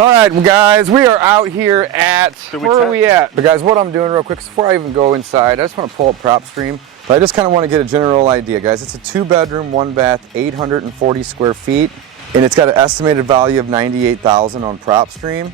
All right, guys, we are out here at, where are we at? But guys, what I'm doing real quick, before I even go inside, I just want to pull up PropStream. But I just kind of want to get a general idea, guys. It's a 2-bedroom, 1-bath, 840 square feet, and it's got an estimated value of $98,000 on PropStream.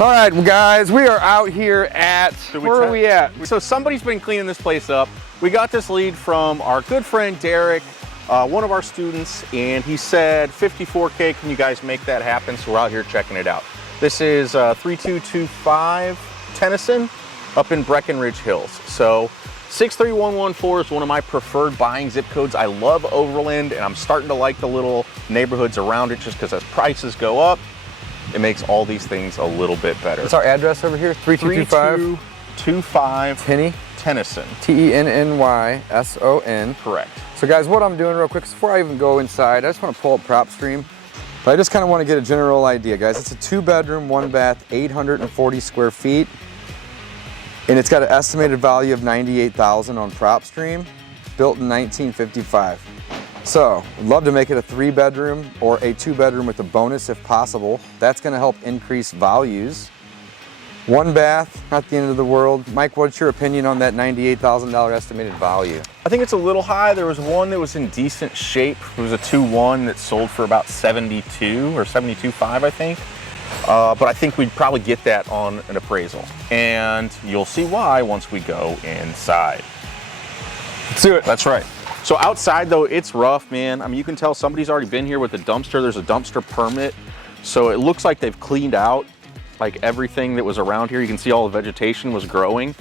All right, guys, we are out here at, where are we at? So somebody's been cleaning this place up. We got this lead from our good friend Derek, one of our students, and he said 54K, can you guys make that happen? So we're out here checking it out. This is 3225 Tennyson up in Breckenridge Hills. So 63114 is one of my preferred buying zip codes. I love Overland, and I'm starting to like the little neighborhoods around it just because as prices go up, it makes all these things a little bit better. What's our address over here? 3225? 3225 Tennyson. T-E-N-N-Y-S-O-N. Correct. So guys, what I'm doing real quick, before I even go inside, I just want to pull up PropStream. But I just kind of want to get a general idea, guys. It's a 2-bedroom, 1-bath, 840 square feet. And it's got an estimated value of $98,000 on PropStream, built in 1955. So, I'd love to make it a 3-bedroom or a 2-bedroom with a bonus if possible. That's going to help increase values. 1 bath, not the end of the world. Mike, what's your opinion on that $98,000 estimated value? I think it's a little high. There was one that was in decent shape. It was a 2-1 that sold for about 72 or 72.5, I think. But I think we'd probably get that on an appraisal. And you'll see why once we go inside. Let's do it. That's right. So outside though, it's rough, man. I mean, you can tell somebody's already been here with a dumpster. There's a dumpster permit. So it looks like they've cleaned out like everything that was around here. You can see all the vegetation was growing.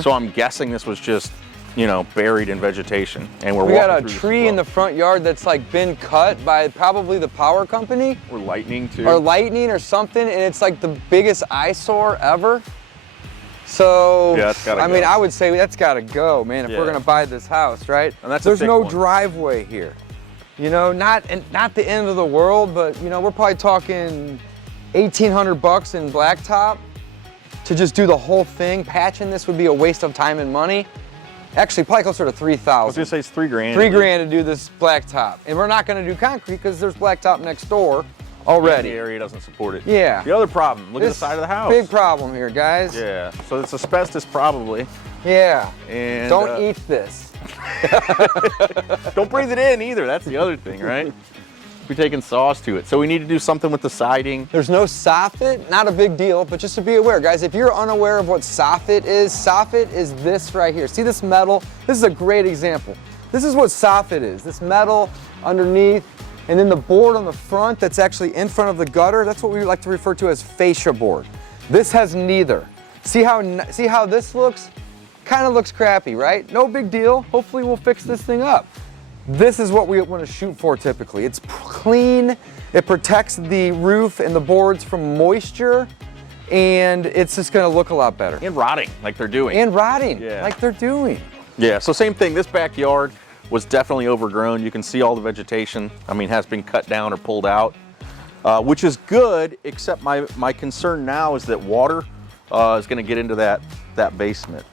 So I'm guessing this was just, you know, buried in vegetation. And we got a tree in the front yard that's like been cut by probably the power company. Or lightning too. Or lightning or something, and it's like the biggest eyesore ever. So, yeah, that's gotta go. I mean, I would say that's gotta go, man, if we're gonna buy this house, right? And that's There's no driveway here. You know, not the end of the world, but you know, we're probably talking 1,800 bucks in blacktop to just do the whole thing. Patching this would be a waste of time and money. Actually, probably closer to 3,000. I was gonna say it's $3,000. $3,000 to do this blacktop. And we're not gonna do concrete because there's blacktop next door already. The area doesn't support it. Yeah. The other problem, look at the side of the house. Big problem here, guys. Yeah, so it's asbestos probably. Yeah. And don't eat this. Don't breathe it in either, that's the other thing, right? We're taking saws to it. So we need to do something with the siding. There's no soffit, not a big deal, but just to be aware, guys, if you're unaware of what soffit is this right here. See this metal? This is a great example. This is what soffit is, this metal underneath, and then the board on the front that's actually in front of the gutter, that's what we like to refer to as fascia board. This has neither. See how this looks? Kind of looks crappy, right? No big deal. Hopefully we'll fix this thing up. This is what we want to shoot for typically. It's clean, it protects the roof and the boards from moisture, and it's just going to look a lot better. And rotting, like they're doing. And rotting, yeah, like they're doing. Yeah, so same thing, this backyard was definitely overgrown. You can see all the vegetation, I mean, has been cut down or pulled out, which is good, except my concern now is that water is going to get into that basement.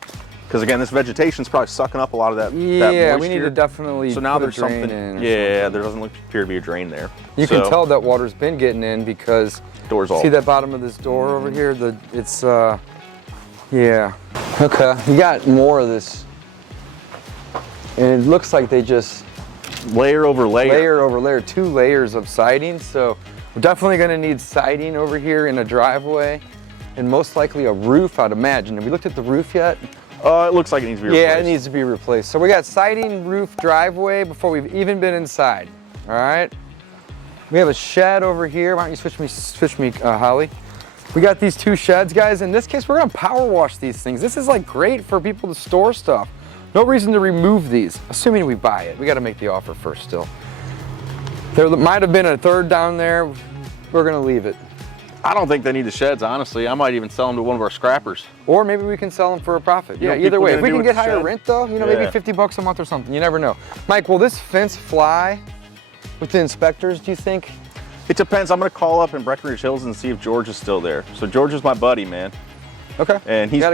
Because again, this vegetation's probably sucking up a lot of that moisture. We need to definitely so now put there's a drain something in. Yeah, there doesn't appear to be a drain there. You can tell that water's been getting in because door's all. See that bottom of this door over here? Yeah. Okay, you got more of this. And it looks like they just layer over layer. Layer over layer, 2 layers of siding. So we're definitely gonna need siding over here in a driveway and most likely a roof, I'd imagine. Have we looked at the roof yet? It looks like it needs to be replaced. Yeah, it needs to be replaced. So we got siding, roof, driveway before we've even been inside, all right? We have a shed over here. Why don't you switch me, Holly? We got these 2 sheds, guys. In this case, we're gonna power wash these things. This is like great for people to store stuff. No reason to remove these, assuming we buy it. We gotta make the offer first still. There might have been a 3rd down there. We're gonna leave it. I don't think they need the sheds, honestly. I might even sell them to one of our scrappers. Or maybe we can sell them for a profit. Yeah, either way. If we can get higher rent though, you know, maybe 50 bucks a month or something. You never know. Mike, will this fence fly with the inspectors, do you think? It depends. I'm gonna call up in Breckenridge Hills and see if George is still there. So George is my buddy, man. Okay. And he's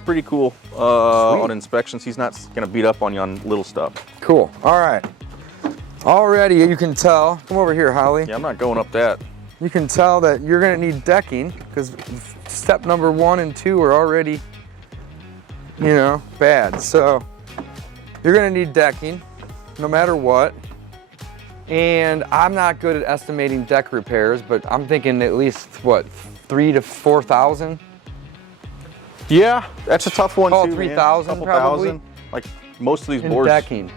pretty cool on inspections. He's not gonna beat up on you on little stuff. Cool. All right. Already you can tell, come over here, Holly. Yeah, I'm not going up that. You can tell that you're gonna need decking because step number 1 and 2 are already, you know, bad. So you're gonna need decking no matter what. And I'm not good at estimating deck repairs, but I'm thinking at least, what, 3,000 to 4,000? Yeah, that's a tough one Call too, 3,000 man. probably. Thousand. Like most of these In boards. decking.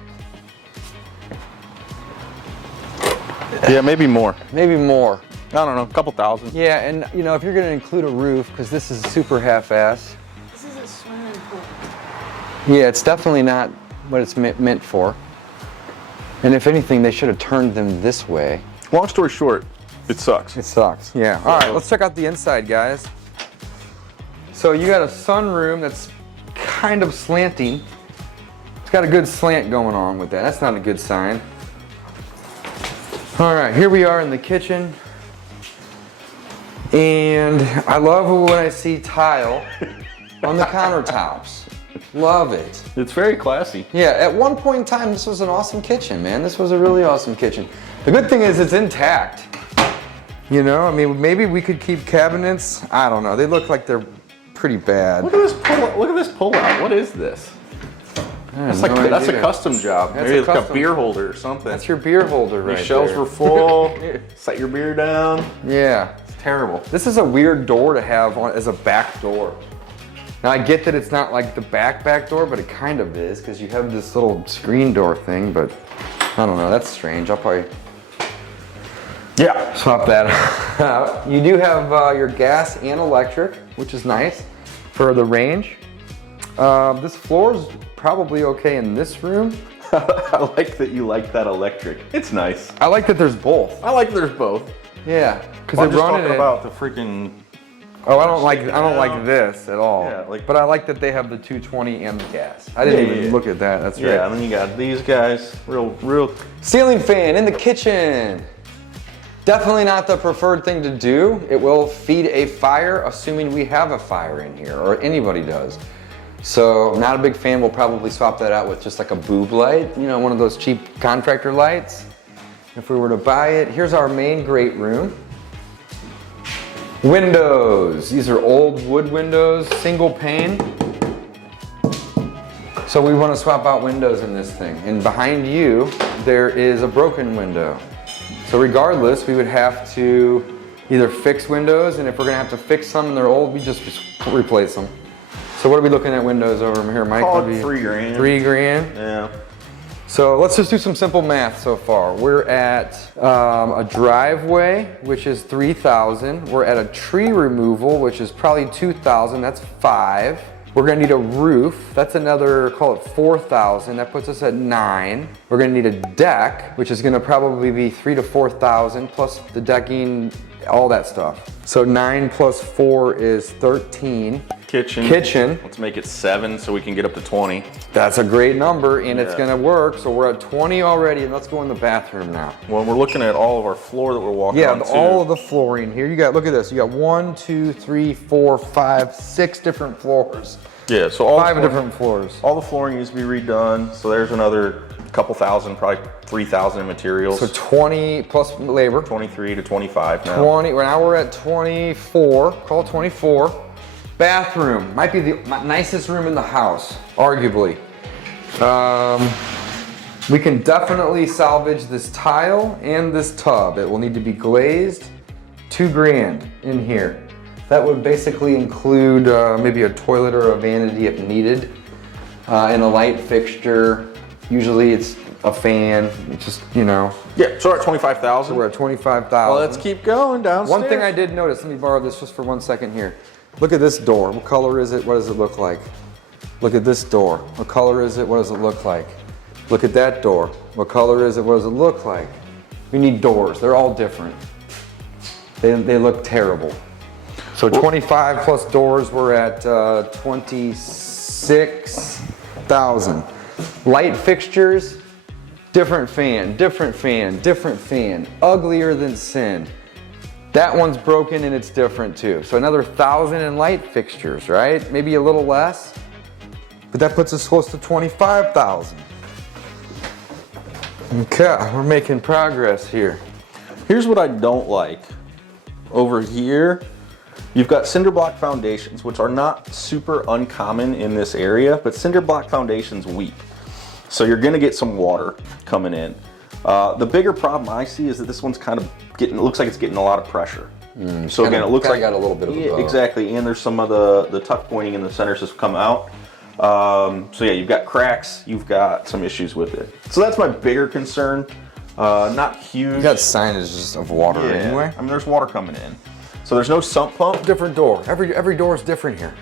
Yeah, maybe more. Maybe more. I don't know, a couple thousand. Yeah, and you know, if you're gonna include a roof, because this is super half-ass. This is a swimming pool. Yeah, it's definitely not what it's meant for. And if anything, they should have turned them this way. Long story short, it sucks. It sucks, yeah. All right, let's check out the inside, guys. So you got a sunroom that's kind of slanting. It's got a good slant going on with that. That's not a good sign. All right, here we are in the kitchen. And I love when I see tile on the countertops. Love it. It's very classy. Yeah, at one point in time, this was an awesome kitchen, man. This was a really awesome kitchen. The good thing is it's intact. You know, I mean, maybe we could keep cabinets. I don't know. They look like they're pretty bad. Look at this pull out. What is this? That's like that's a custom job. That's Maybe a it's like a custom- beer holder or something. That's your beer holder right These shelves there. were full. Set your beer down. Yeah. It's terrible. This is a weird door to have on as a back door. Now I get that it's not like the back door, but it kind of is because you have this little screen door thing, but I don't know, that's strange. I'll probably swap that out. You do have your gas and electric, which is nice for the range. This floor is probably okay in this room. I like that you like that electric. It's nice. I like that there's both. I like there's both. Yeah, because I'm they just run talking it. about the freaking. Oh, I don't like this at all. Yeah, like- but I like that they have the 220 and the gas. I didn't even look at that. That's Yeah, right. and then you got these guys, real. Ceiling fan in the kitchen. Definitely not the preferred thing to do. It will feed a fire, assuming we have a fire in here, or anybody does. So, not a big fan. We'll probably swap that out with just like a boob light, you know, one of those cheap contractor lights. If we were to buy it, here's our main great room. Windows. These are old wood windows, single pane. So we want to swap out windows in this thing. And behind you, there is a broken window. So regardless, we would have to either fix windows, and if we're gonna have to fix some and they're old, we just replace them. So what are we looking at windows over here, Mike? Call Would it be $3,000. $3,000? Yeah. So let's just do some simple math so far. We're at a driveway, which is 3,000. We're at a tree removal, which is probably 2,000. That's 5. We're gonna need a roof. That's another, call it 4,000. That puts us at 9. We're gonna need a deck, which is gonna probably be 3,000 to 4,000 plus the decking, all that stuff. So 9 plus 4 is 13. Kitchen. Let's make it 7 so we can get up to 20. That's a great number, and it's Yeah. gonna work. So we're at 20 already, and let's go in the bathroom now. Well, we're looking at all of our floor that we're walking Yeah, on too. all of the flooring here. You got, look at this. You got 1, 2, 3, 4, 5, 6 different floors. Yeah, so all 5 different floors. All the flooring needs to be redone. So there's another couple thousand, probably 3,000 in materials. So 20 plus labor. 23 to 25 now. 20. Well, now we're at 24. Call it 24. Bathroom might be the nicest room in the house, arguably. We can definitely salvage this tile and this tub. It will need to be glazed. $2,000 in here. That would basically include maybe a toilet or a vanity if needed, and a light fixture. Usually it's a fan. It's just, you know. Yeah, so we're at 25,000. We're at 25,000. Well, let's keep going downstairs. One thing I did notice, let me borrow this just for 1 second here. Look at this door. What color is it? What does it look like? Look at this door. What color is it? What does it look like? Look at that door. What color is it? What does it look like? We need doors. They're all different. They look terrible. So 25 plus doors, we're at 26,000. Light fixtures, different fan, different fan, different fan. Uglier than sin. That one's broken and it's different too. So another 1,000 in light fixtures, right? Maybe a little less, but that puts us close to 25,000. Okay, we're making progress here. Here's what I don't like. Over here, you've got cinder block foundations, which are not super uncommon in this area, but cinder block foundations weep. So you're gonna get some water coming in. The bigger problem I see is that this one's kind of getting, it looks like it's getting a lot of pressure. So again, it looks like got a little bit of a bow. exactly, and there's some of the tuck pointing in the centers has come out. So yeah, you've got cracks, you've got some issues with it. So that's my bigger concern. Not huge. You got signage of water anyway. I mean, there's water coming in. So there's no sump pump. Different door. Every door is different here.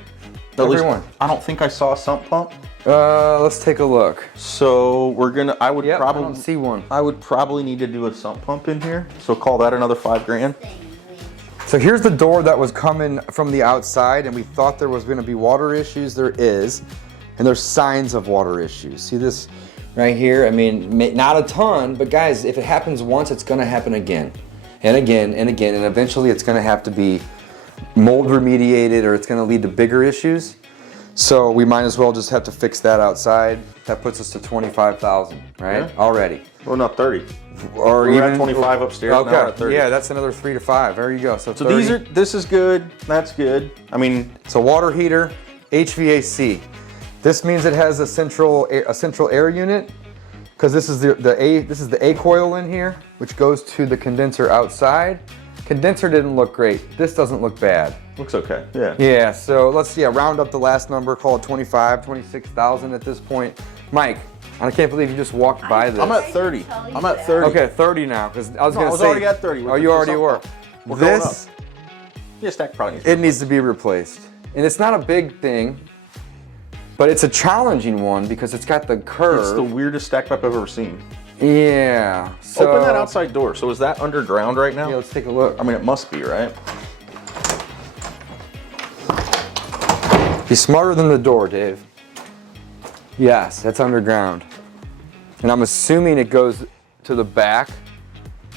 Everyone. I don't think I saw a sump pump. Let's take a look. So we're gonna. I would I probably don't see one. I would probably need to do a sump pump in here. So call that another $5 grand. So here's the door that was coming from the outside, and we thought there was going to be water issues. There is, and there's signs of water issues. See this right here? I mean, not a ton, but guys, if it happens once, it's going to happen again, and again, and again, and eventually it's going to have to be mold remediated, or it's going to lead to bigger issues. So we might as well just have to fix that outside. That puts us to 25,000, right? Yeah. Already. Well, not 30. Or We're even at 25 upstairs. Okay. Now we're at 30. Yeah, that's another 3 to 5. There you go. So So 30. this is good. That's good. I mean, It's a water heater, HVAC. This means it has a central air unit, because this is the A coil in here, which goes to the condenser outside. Condenser didn't look great. This doesn't look bad. looks okay. Yeah. Yeah, so let's round up the last number, call it 26,000 at this point. Mike, I can't believe you just walked by this. I'm at 30. I'm at 30. Okay, 30 now, because I was No, going I to was say. already at 30 with Oh, the you already sump were. pump. We're going This, Yeah, stack probably needs. it needs to be replaced. And it's not a big thing, but it's a challenging one because it's got the curve. It's the weirdest stack pipe I've ever seen. Yeah. So, Open that outside door. So is that underground right now? Yeah, let's take a look. I mean, it must be, right? Be smarter than the door, Dave. Yes, that's underground. And I'm assuming it goes to the back.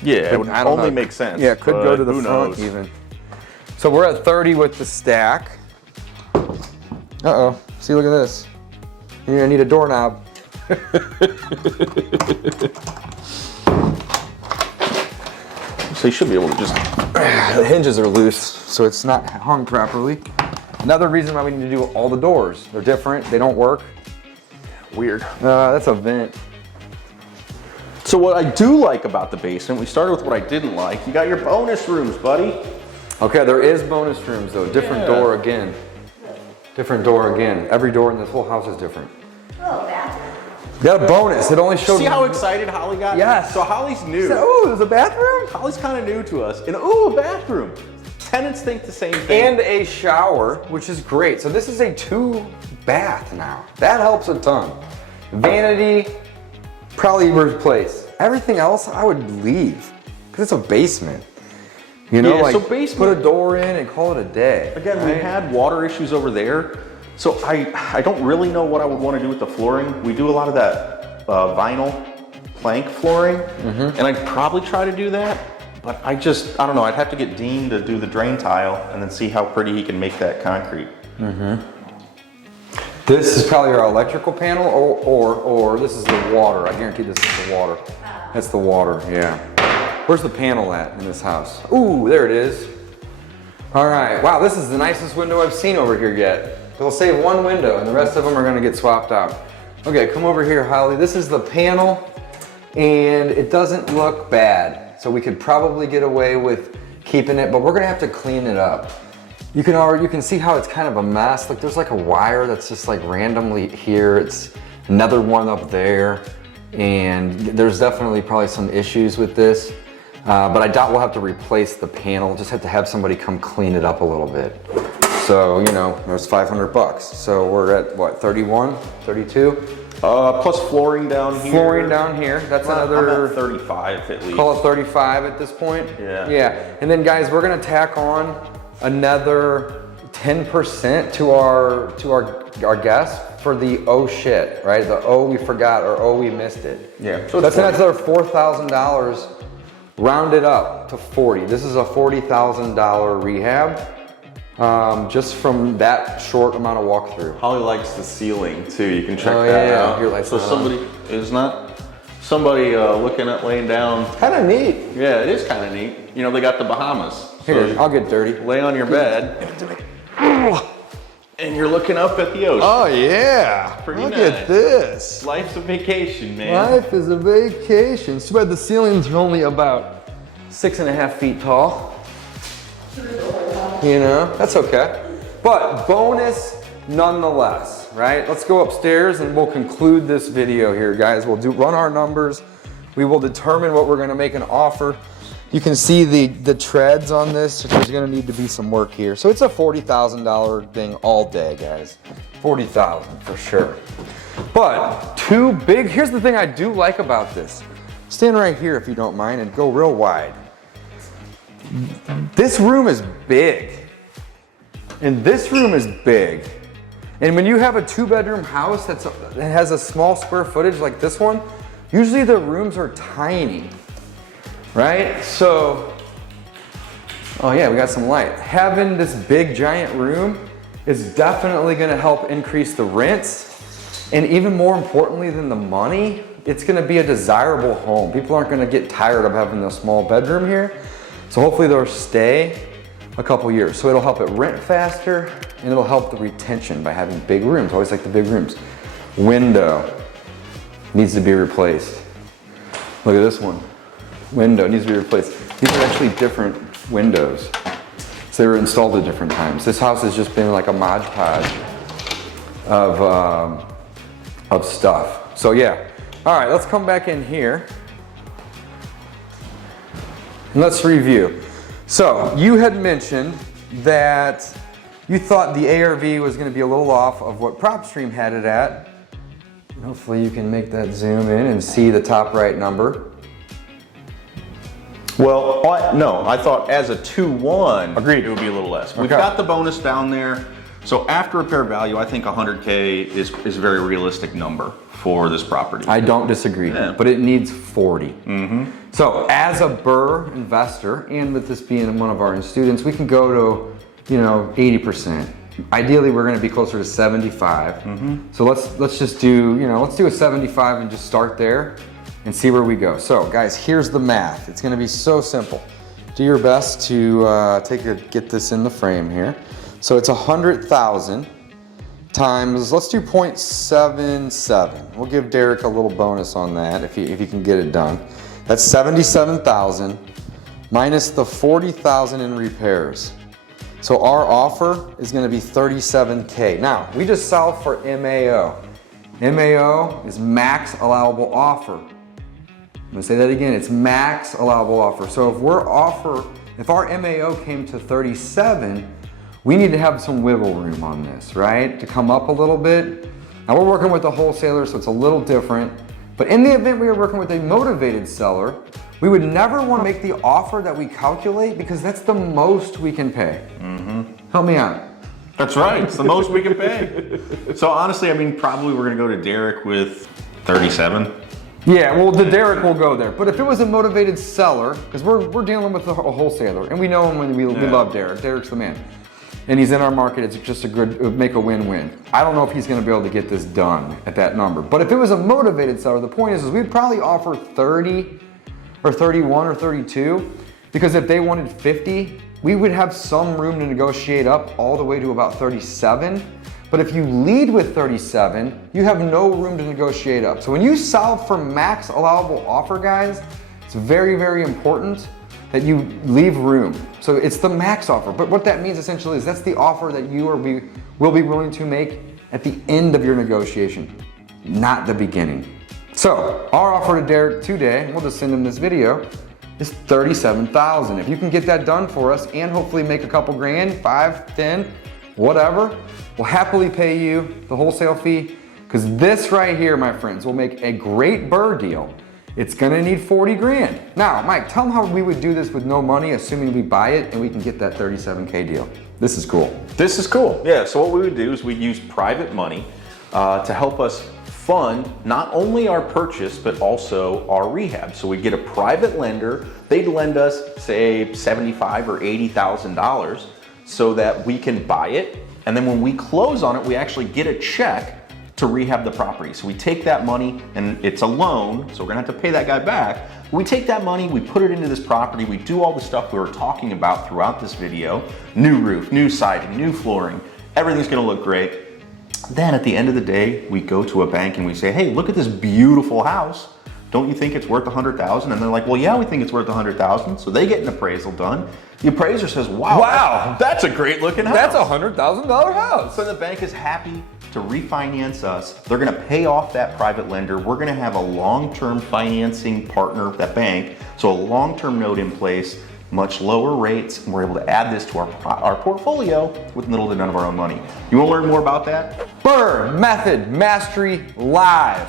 Yeah, it would I don't only know. make sense. Yeah, it could go but to the who front knows? even. So we're at 30 with the stack. Uh-oh. See, look at this. You're gonna need a doorknob. So you should be able to just. The hinges are loose, so it's not hung properly. Another reason why we need to do all the doors. They're different, they don't work. Weird. That's a vent. So what I do like about the basement, we started with what I didn't like. You got your bonus rooms, buddy. Okay, there is bonus rooms though. Different Yeah. door again. Different door again. Every door in this whole house is different. Oh, bathroom. Got a bonus. It only showed. See how excited Holly got? Yes. So Holly's new. Oh, there's a bathroom? Holly's kind of new to us. And ooh, a bathroom. Tenants think the same thing. And a shower, which is great. So this is a 2-bath now. That helps a ton. Vanity, probably replace. Everything else, I would leave, because it's a basement. You know, Yeah, like so basement- put a door in and call it a day. Again, we right? had water issues over there. So I don't really know what I would want to do with the flooring. We do a lot of that vinyl plank flooring, and I'd probably try to do that. But I don't know. I'd have to get Dean to do the drain tile and then see how pretty he can make that concrete. This is probably our electrical panel, or this is the water. I guarantee this is the water. That's the water, yeah. Where's the panel at in this house? Ooh, there it is. All right, wow, this is the nicest window I've seen over here yet. They'll save one window and the rest of them are gonna get swapped out. Okay, come over here, Holly. This is the panel and it doesn't look bad. So we could probably get away with keeping it, but we're gonna have to clean it up. You can see how it's kind of a mess. Like there's like a wire that's just like randomly here. It's another one up there. And there's definitely probably some issues with this. But I doubt we'll have to replace the panel. Just have to have somebody come clean it up a little bit. So, you know, there's $500. So we're at what, 31, 32? Plus flooring down here. Flooring down here, that's another, I'm at 35 at least. call it 35 at this point. Yeah. Yeah, and then guys, we're gonna tack on another 10% to our guests for the oh shit, right? The oh we forgot or oh we missed it. Yeah. So that's another $4,000 rounded up to 40. This is a $40,000 rehab. Just from that short amount of walkthrough. Holly likes the ceiling too. You can check Oh, that yeah. out. Your lights So not somebody is not. somebody looking at laying down. Kind of neat. Yeah, it is kind of neat. You know, they got the Bahamas. So Here, I'll get dirty. lay on your bed, and you're looking up at the ocean. Oh yeah, Pretty look nice. at this. Life's a vacation, man. Life is a vacation. It's too bad the ceilings are only about 6.5 feet tall. You know, that's okay. But bonus nonetheless, right? Let's go upstairs and we'll conclude this video here, guys. We'll run our numbers. We will determine what we're gonna make an offer. You can see the treads on this. There's gonna need to be some work here. So it's a $40,000 thing all day, guys. 40,000 for sure. But here's the thing I do like about this. Stand right here if you don't mind and go real wide. This room is big. And this room is big. And when you have a 2-bedroom house that has a small square footage like this one, usually the rooms are tiny, right? So, oh yeah, we got some light. Having this big giant room is definitely gonna help increase the rents. And even more importantly than the money, it's gonna be a desirable home. People aren't gonna get tired of having a small bedroom here. So hopefully they'll stay a couple years. So it'll help it rent faster and it'll help the retention by having big rooms. Always like the big rooms. Window needs to be replaced. Look at this one. Window needs to be replaced. These are actually different windows. So they were installed at different times. This house has just been like a Mod Podge of stuff. So yeah. All right, let's come back in here. And let's review. So you had mentioned that you thought the ARV was going to be a little off of what PropStream had it at. Hopefully you can make that zoom in and see the top right number. Well, no, I thought as a 2-1, Agreed. it would be a little less. Okay. We've got the bonus down there. So after repair value, I think 100K is a very realistic number for this property. I don't disagree, but it needs 40. So as a Burr investor, and with this being one of our students, we can go to, 80%. Ideally, we're going to be closer to 75. So let's just do, let's do a 75 and just start there and see where we go. So guys, here's the math. It's going to be so simple. Do your best to get this in the frame here. So it's 100,000 times, let's do 0.77. We'll give Derek a little bonus on that if he can get it done. That's 77,000 minus the 40,000 in repairs. So our offer is gonna be 37K. Now, we just solved for MAO. MAO is max allowable offer. I'm gonna say that again, it's max allowable offer. So if our MAO came to 37, we need to have some wiggle room on this, right? To come up a little bit. Now we're working with a wholesaler, so it's a little different. But in the event we were working with a motivated seller, we would never want to make the offer that we calculate because that's the most we can pay. Help me out. That's right, it's the most we can pay. So honestly, probably we're gonna go to Derek with 37. Yeah, well, the Derek will go there. But if it was a motivated seller, because we're dealing with a wholesaler, and we know him when we love Derek. Derek's the man. And he's in our market, it's just make a win-win. I don't know if he's gonna be able to get this done at that number. But if it was a motivated seller, the point is we'd probably offer 30 or 31 or 32, because if they wanted 50, we would have some room to negotiate up all the way to about 37. But if you lead with 37, you have no room to negotiate up. So when you solve for max allowable offer, guys, it's very, very important that you leave room. So it's the max offer. But what that means essentially is that's the offer that you will be willing to make at the end of your negotiation, not the beginning. So our offer to Derek today, and we'll just send him this video, is 37,000. If you can get that done for us and hopefully make a couple grand, 5, 10, whatever, we'll happily pay you the wholesale fee, because this right here, my friends, will make a great Burr deal. It's gonna need 40 grand. Now, Mike, tell them how we would do this with no money, assuming we buy it and we can get that 37K deal. This is cool. This is cool. Yeah, so what we would do is we'd use private money to help us fund not only our purchase, but also our rehab. So we get a private lender, they'd lend us, say, $75,000 or $80,000 so that we can buy it. And then when we close on it, we actually get a check to rehab the property. So we take that money, and it's a loan, so we're gonna have to pay that guy back. We take that money, we put it into this property, we do all the stuff we were talking about throughout this video. New roof, new siding, new flooring, everything's gonna look great. Then at the end of the day, we go to a bank and we say, hey, look at this beautiful house. Don't you think it's worth $100,000? And they're like, well, yeah, we think it's worth $100,000. So they get an appraisal done. The appraiser says, wow, that's a great looking house. That's a $100,000 house. So the bank is happy to refinance us. They're gonna pay off that private lender. We're gonna have a long-term financing partner, that bank. So a long-term note in place, much lower rates, and we're able to add this to our portfolio with little to none of our own money. You wanna learn more about that? BRRRR Method Mastery Live.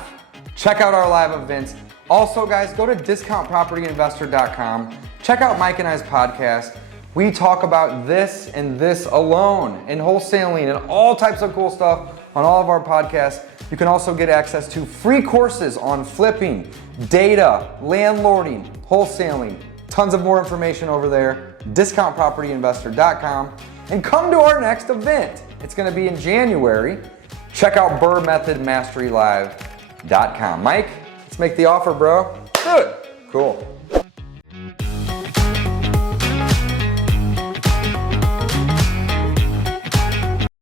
Check out our live events. Also, guys, go to discountpropertyinvestor.com. Check out Mike and I's podcast. We talk about this and this alone, and wholesaling, and all types of cool stuff on all of our podcasts. You can also get access to free courses on flipping, data, landlording, wholesaling. Tons of more information over there. Discountpropertyinvestor.com. And come to our next event. It's going to be in January. Check out BRRRMethodMasteryLive.com. Mike, let's make the offer, bro. Do it. Cool.